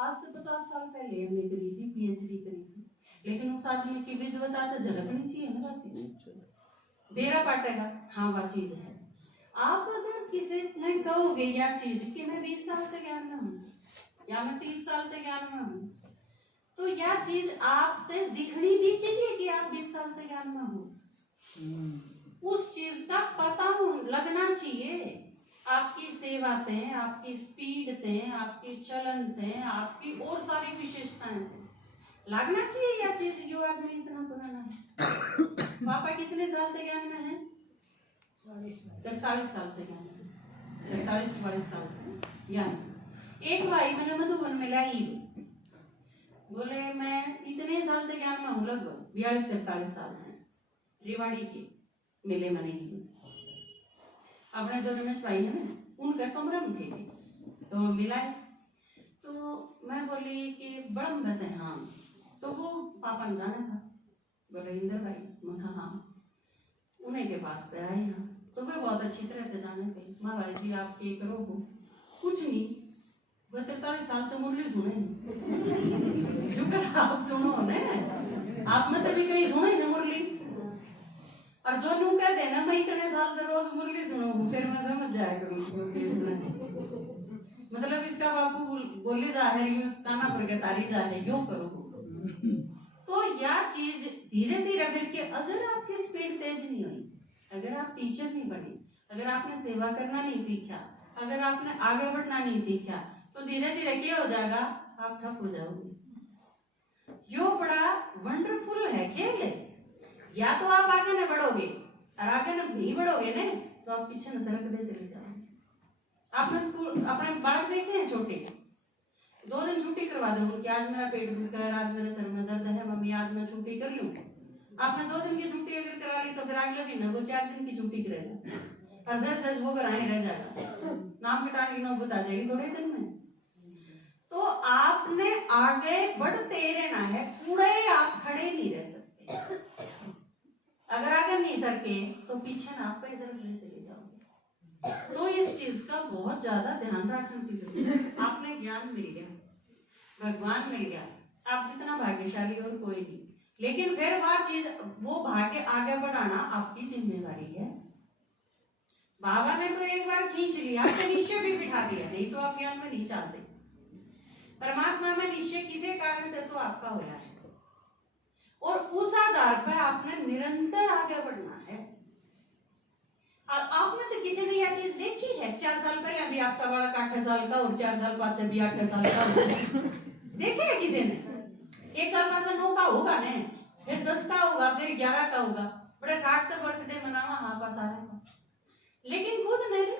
आज से 50 साल पहले हमने करी थी, पीएचडी करी थी, लेकिन उस आदमी की विद्वता तो झलकनी चाहिए ना। वो चीज बेरा पाटेगा, हाँ वो चीज है। आप अगर किसी ने कहोगे यह चीज कि मैं 20 साल से ज्ञान में हूँ या मैं 30 साल से ज्ञान में हूँ, तो यह चीज आपसे दिखनी भी चाहिए कि आप 20 साल से ज्ञान में हो। उस चीज का पता लगना चाहिए। आपकी सेवा थे, आपकी स्पीड थे, आपकी चलन थे, आपकी और सारी विशेषताएं लगना चाहिए यह चीज। जो आदमी इतना पुराना है, पापा कितने साल से ज्ञान में है? 43 साल से ज्ञान में, 43-44 साल से ज्ञान। एक भाई मैंने मधुबन में लाई, बोले मैं इतने साल से ज्ञान में हूँ, लगभग 42-43 साल में, रेवाड़ी के मेले में नहीं। अपने जो रमेश भाई है ना, उनका कमरा में थे तो मिलाए, तो मैं बोली कि बड़ा मत है। हाँ, तो वो पापा ने जाना था, बोले इंद्र भाई, मैं कहा हाँ, उन्हीं के पास गया यहाँ, तो वे बहुत अच्छी तरह से जाने थे। माँ भाई जी आप के करो हो? कुछ नहीं, वो 43 साल तो मुरली सुने जो कर आप सुनो ने, आप में तभी कहीं सुने ना मुरली। और जो नू कहते हैं ना मैं इतने साल से रोज मुरली सुनूंगी, फिर मैं समझ जाया करूंगी मतलब इसका बापू बोले जा है, यूं काना पर के तारी जा है, यूं करो। तो यह चीज धीरे धीरे फिर के, अगर आपकी स्पीड तेज नहीं हुई, अगर आप टीचर नहीं बने, अगर आपने सेवा करना नहीं सीखा, अगर आपने आगे बढ़ना नहीं सीखा, तो धीरे धीरे क्या हो जाएगा, आप ठप हो जाओगे। यो बड़ा वंडरफुल है खेल है। या तो आप आगे न बढ़ोगे, और आगे न नहीं बढ़ोगे ने, तो आप पीछे न सरकते चले जाओगे। आपने स्कूल अपने बालक देखे हैं छोटे, 2 दिन छुट्टी करवा दो कि आज मेरा पेट दुख है, आज मेरे सर में दर्द है, मम्मी आज मैं छुट्टी कर लूं। आपने 2 दिन की छुट्टी अगर करा ली, तो फिर अगले महीने को 4 दिन की छुट्टी करेगा, और सच वो कराए रह जाएगा, नाम मिटाने की नौबत आ जाएगी थोड़े दिन में। तो आपने आगे बढ़ते रहना है, पूरे आप खड़े नहीं रह सकते। अगर आगे नहीं सरके तो पीछे ना आप पैदल चले जाओगे। तो इस चीज का बहुत ज्यादा ध्यान रखने की जरूरत है। आपने ज्ञान मिल गया, भगवान मिल गया, आप जितना भाग्यशाली और कोई नहीं, लेकिन फिर वह चीज, वो भाग्य आगे बढ़ाना आपकी जिम्मेदारी है। बाबा ने तो एक बार खींच लिया तो निश्चय भी बिठा दिया, नहीं तो आप ज्ञान में नहीं चलते। परमात्मा में निश्चय किसी कारण से तो आपका होया है, और उस आधार पर आपने निरंतर आगे बढ़ना है। आपने तो किसी ने यह चीज देखी है, 4 साल पहले भी आपका बड़ा 8 साल का, और 4 साल बाद भी 8 साल का देखे है किसी ने? 1 साल बाद 9 का होगा ने, फिर 10 का होगा, फिर 11 का होगा, बड़े ठाट से बर्थडे मनावा, हाँ पास आ रहा है। लेकिन खुद नहीं,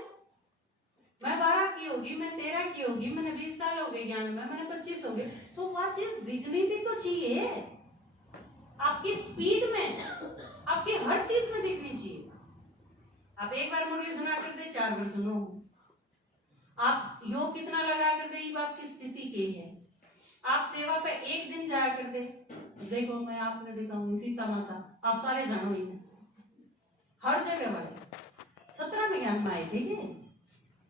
मैं 12 की होगी, मैं 13 की होगी, मैंने 20 साल हो गए ज्ञान में, मैंने 25 हो गए, तो वह चीज दिखनी भी तो चाहिए। आपकी स्पीड में, आपकी हर चीज में दिखनी चाहिए। आप एक बार मुरली सुना कर दे, 4 बार सुनो। आप योग कितना लगा कर दे, ये आपकी स्थिति के है। आप सेवा पे एक दिन जाया कर दे, देखो मैं आपने दिखाऊंगी सीता माता, आप सारे जानो ही हर जगह वाले 17 में ज्ञान में आए थे ये,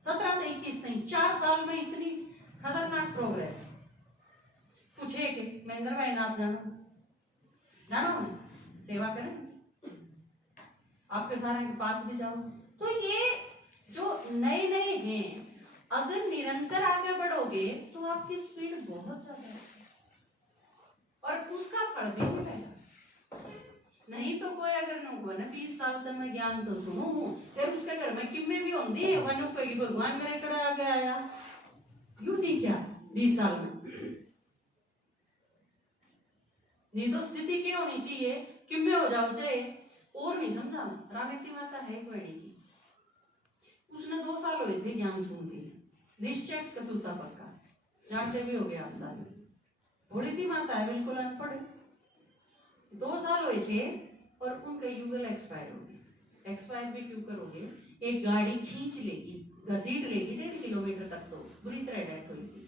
17 से 21 नहीं, 4 साल में इतनी खतरनाक प्रोग्रेस। पूछे कि महेंद्र भाई आप जानो सेवा करें, आपके सारे के पास भी जाओ। तो ये जो नए नए हैं, अगर निरंतर आगे बढ़ोगे तो आपकी स्पीड बहुत ज्यादा है, और उसका फल भी मिलेगा। नहीं तो कोई अगर ना 20 साल तक मैं ज्ञान तो सुनो हूँ, फिर उसके घर में किम्मे भी होंगी, वनु कही भगवान मेरे कड़ा आगे आया, यूं सीखा 20 साल में। नहीं तो स्थिति क्या होनी चाहिए, किम्मे हो जाओ चाहे, और नहीं समझा। रामेती माता है क्वेड़ी की, उसने 2 साल हुए थे ज्ञान सुनती, निश्चय कसूता पक्का, जानते भी हो गए आप सारे। थोड़ी सी माता है, बिल्कुल अनपढ़, 2 साल हुए थे और उनके युगल एक्सपायर हो गए। एक्सपायर भी क्यों करोगे, एक गाड़ी खींच लेगी, घसीट लेगी 1.5 किलोमीटर तक, तो बुरी तरह डेथ हुई थी।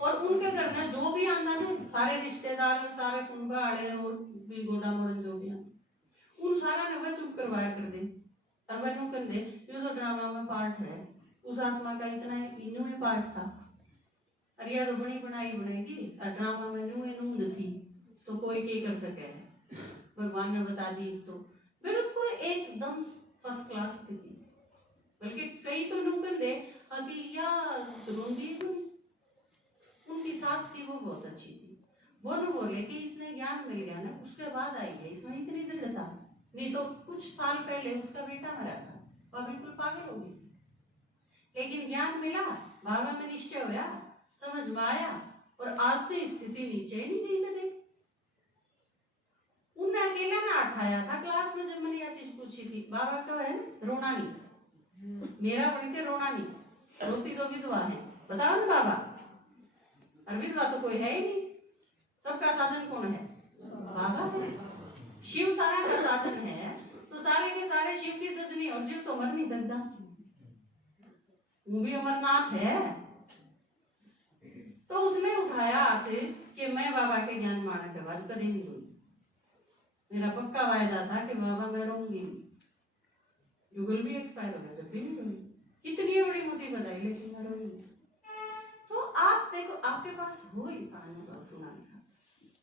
और उनके घर में जो भी आंदा ना, सारे रिश्तेदार, सारे कुंभा आड़े और भी गोडा मोड़न जो भी आंदा, उन सारा ने वह चुप करवाया कर दे, और वह नु कर दे, ये तो ड्रामा में पार्ट है, उस आत्मा का इतना इन्हों में पार्ट था। अरे या तो बनी बनाई बनेगी और ड्रामा में नूंद थी तो कोई क्या कर सके, भगवान ने बता दी। तो बिल्कुल एकदम फर्स्ट क्लास स्थिति, बल्कि कई तो नूकन दे अभी या रोंदी उनकी सास थी वो बहुत अच्छी थी, वो न बोले कि इसने ज्ञान मिल गया ना उसके बाद आई है, इसमें इतनी दृढ़ता, नहीं तो कुछ साल पहले उसका बेटा मरा था वह बिल्कुल पागल हो गई, लेकिन ज्ञान मिला, बाबा में निश्चय हुआ, समझ में आया और आज तो स्थिति नीचे ही नहीं गई कदे। उन्हें अकेला ना उठाया था क्लास में, जब मैंने यह चीज पूछी थी बाबा का है रोना नहीं, मेरा बन के रोना नहीं, रोती तो विधवा है, बताओ ना बाबा, और विधवा तो कोई है ही नहीं, सबका साजन कौन है, बाबा है, शिव सारा का साजन है, तो सारे के सारे शिव की सजनी, और शिव तो मर नहीं सकता, वो भी अमरनाथ है। तो उसने उठाया आके कि मैं बाबा के ज्ञान माना के बाद कभी नहीं हुई, मेरा पक्का वायदा था कि बाबा मैं रहूंगी, युगल भी एक्सपायर हो गया जब भी नहीं हुई, कितनी बड़ी मुसीबत आई लेकिन मैं रहूंगी। तो आप देखो आपके पास हो इस अनुभव सुनाने का,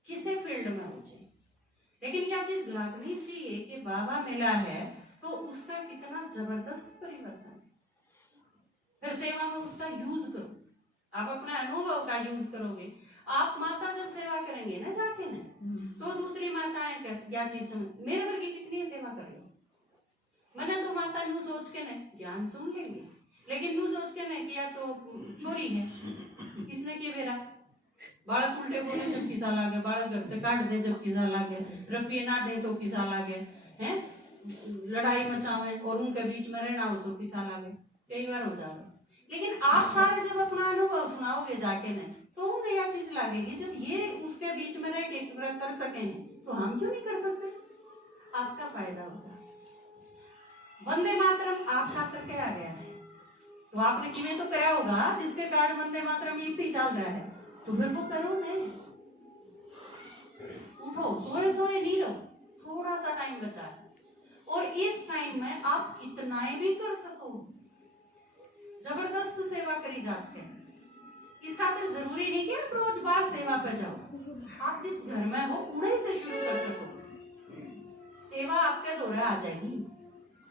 किसी फील्ड में हो जाए, लेकिन क्या चीज लगनी चाहिए कि बाबा मिला है तो उसका कितना जबरदस्त परिवर्तन है, फिर सेवा में उसका यूज करो, आप अपना अनुभव का यूज करोगे। आप माता जब सेवा करेंगे ना जाके ना, तो दूसरी माताएं क्या चीज मेरे वर्ग की कितनी सेवा कर लो, मैंने तो माता नू सोच के ना ज्ञान सुन लेंगे, लेकिन नू सोच के ना किया तो छोरी है, किसने किया मेरा बालक उल्टे बोले जब किसा लागे, बालक घर से काट दे जब किसा लागे, रुपये ना दे तो किसा लागे, हैं लड़ाई मचावे और उनके बीच में रहना हो तो किसा लागे, कई बार हो जाएगा। लेकिन आप सारे जब अपना अनुभव सुनाओगे जाके नहीं तो उन्हें यह चीज लगेगी जब ये उसके बीच में रह के कर सके तो हम क्यों नहीं कर सकते, आपका फायदा होगा। वंदे मातरम आप खाकर के आ गया है तो आपने किमें तो करा होगा, जिसके कारण वंदे मातरम युक्ति चल रहा है, तो फिर वो करो नहीं, उठो, सोए सोए नहीं रहो, थोड़ा सा टाइम बचा है और इस टाइम में आप कितना भी कर सको, जबरदस्त सेवा करी जा सके। इसका तो जरूरी नहीं कि आप रोज बार सेवा पर जाओ, आप जिस घर में हो उन्हीं से शुरू कर सको, सेवा आपके दौरे आ जाएगी,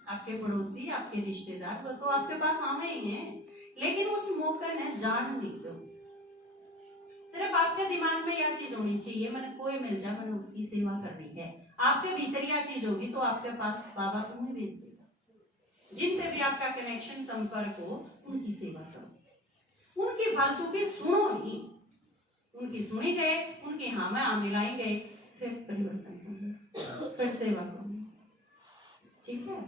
आपके पड़ोसी आपके रिश्तेदार वो तो आपके पास आवे ही हैं, लेकिन उस मौके ने जान नहीं दो, सिर्फ आपके दिमाग में यह चीज होनी चाहिए मैंने कोई मिल जाए मैंने उसकी सेवा करनी है, आपके भीतर यह चीज होगी तो आपके पास बाबा तुम्हें भेज देगा, जिनसे भी आपका कनेक्शन संपर्क हो उनकी सेवा करो, उनकी फालतू की सुनो नहीं, उनकी सुनी गए उनकी हाँ में हाँ मिलाई गए, फिर परिवर्तन होंगे, फिर सेवा करो, ठीक है।